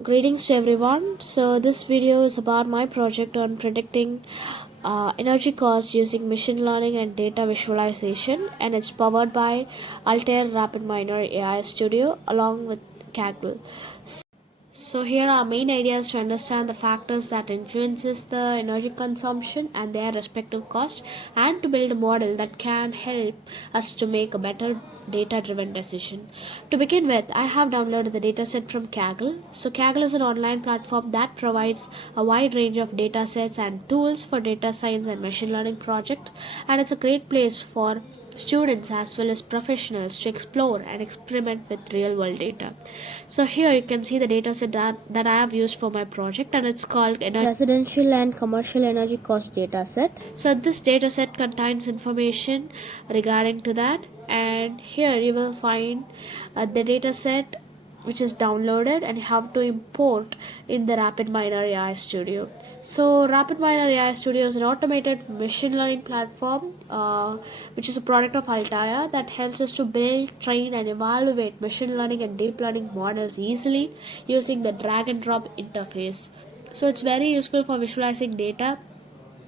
Greetings to everyone. So this video is about my project on predicting energy costs using machine learning and data visualization, and it's powered by ALTAIR RapidMiner AI Studio along with Kaggle. So here our main idea is to understand the factors that influences the energy consumption and their respective cost, and to build a model that can help us to make a better data driven decision. To begin with, I have downloaded the dataset from Kaggle. So Kaggle is an online platform that provides a wide range of datasets and tools for data science and machine learning projects, and it's a great place for students as well as professionals to explore and experiment with real world data. So here you can see the data set that I have used for my project, and it's called residential and commercial energy cost data set. So this data set contains information regarding to that, and here you will find the data set which is downloaded and you have to import in the RapidMiner AI Studio. So RapidMiner AI Studio is an automated machine learning platform which is a product of Altair that helps us to build, train and evaluate machine learning and deep learning models easily using the drag and drop interface. So it's very useful for visualizing data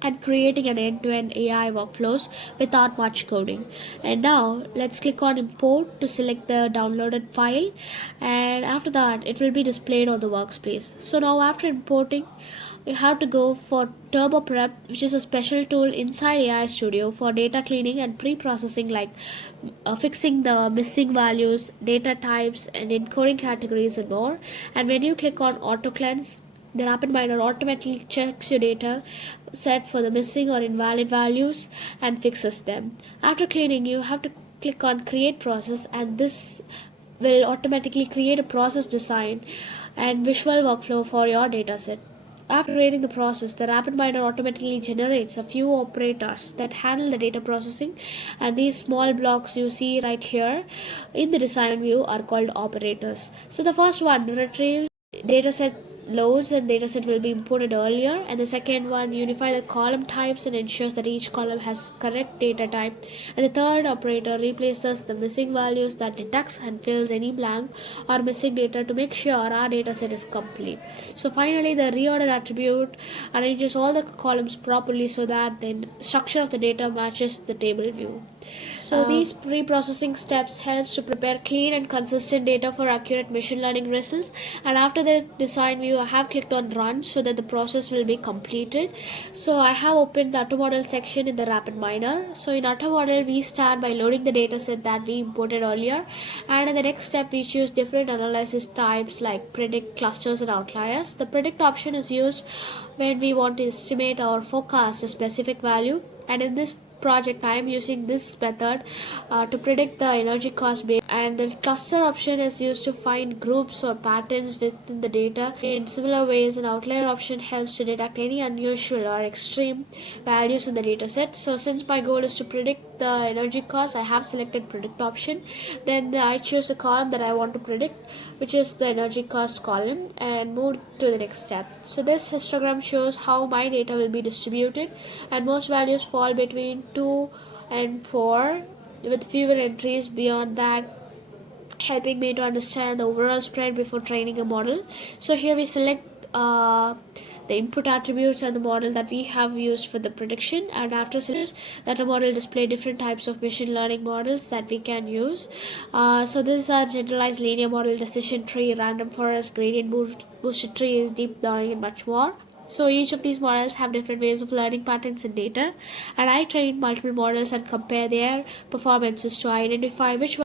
and creating an end-to-end AI workflows without much coding. And now let's click on import to select the downloaded file, and after that it will be displayed on the workspace. So now after importing, you have to go for Turbo Prep, which is a special tool inside AI Studio for data cleaning and pre-processing, like fixing the missing values, data types and encoding categories and more. And when you click on auto cleanse, the RapidMiner automatically checks your data set for the missing or invalid values and fixes them. After cleaning, you have to click on create process, and this will automatically create a process design and visual workflow for your dataset. After creating the process, the RapidMiner automatically generates a few operators that handle the data processing, and these small blocks you see right here in the design view are called operators. So the first one retrieves dataset loads and dataset will be imported earlier, and the second one unify the column types and ensures that each column has correct data type, and the third operator replaces the missing values that detects and fills any blank or missing data to make sure our dataset is complete. So finally the reorder attribute arranges all the columns properly so that the structure of the data matches the table view. So these pre-processing steps helps to prepare clean and consistent data for accurate machine learning results. And after the design view, I have clicked on run so that the process will be completed. So I have opened the auto model section in the RapidMiner. So in auto model, we start by loading the dataset that we imported earlier, and in the next step we choose different analysis types like predict, clusters and outliers. The predict option is used when we want to estimate or forecast a specific value, and in this project I am using this method to predict the energy cost base, and the cluster option is used to find groups or patterns within the data. In similar ways, an outlier option helps to detect any unusual or extreme values in the dataset. So since my goal is to predict the energy cost, I have selected predict option. Then I choose the column that I want to predict, which is the energy cost column, and move to the next step. So this histogram shows how my data will be distributed, and most values fall between 2 and 4 with fewer entries beyond that, helping me to understand the overall spread before training a model. So here we select the input attributes and the model that we have used for the prediction, and after that a model display different types of machine learning models that we can use. So these are generalized linear model, decision tree, random forest, gradient boosted trees, deep learning and much more. So each of these models have different ways of learning patterns in data, and I trained multiple models and compare their performances to identify which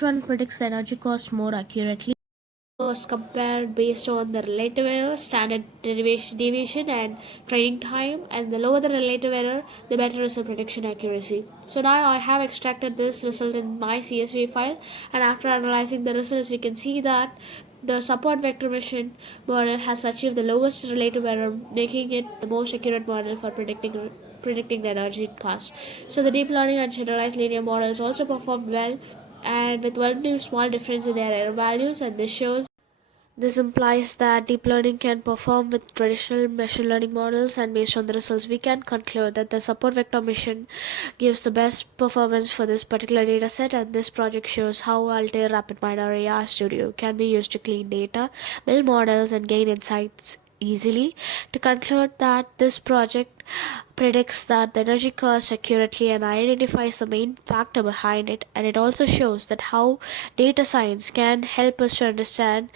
one predicts the energy cost more accurately. Was compared based on the relative error, standard deviation and training time, and the lower the relative error, the better is the prediction accuracy. So now I have extracted this result in my CSV file, and after analyzing the results we can see that the support vector machine model has achieved the lowest relative error, making it the most accurate model for predicting the energy cost. So the deep learning and generalized linear models also performed well, and with only small difference in their error values, and this shows This implies that deep learning can perform with traditional machine learning models, and based on the results, we can conclude that the support vector mission gives the best performance for this particular dataset. And this project shows how Altair RapidMiner AI Studio can be used to clean data, build models, and gain insights easily. To conclude that this project predicts that the energy cost accurately and identifies the main factor behind it, and it also shows that how data science can help us to understand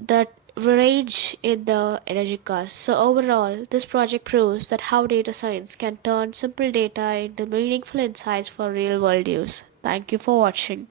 the range in the energy cost. So overall, this project proves that how data science can turn simple data into meaningful insights for real world use. Thank you for watching.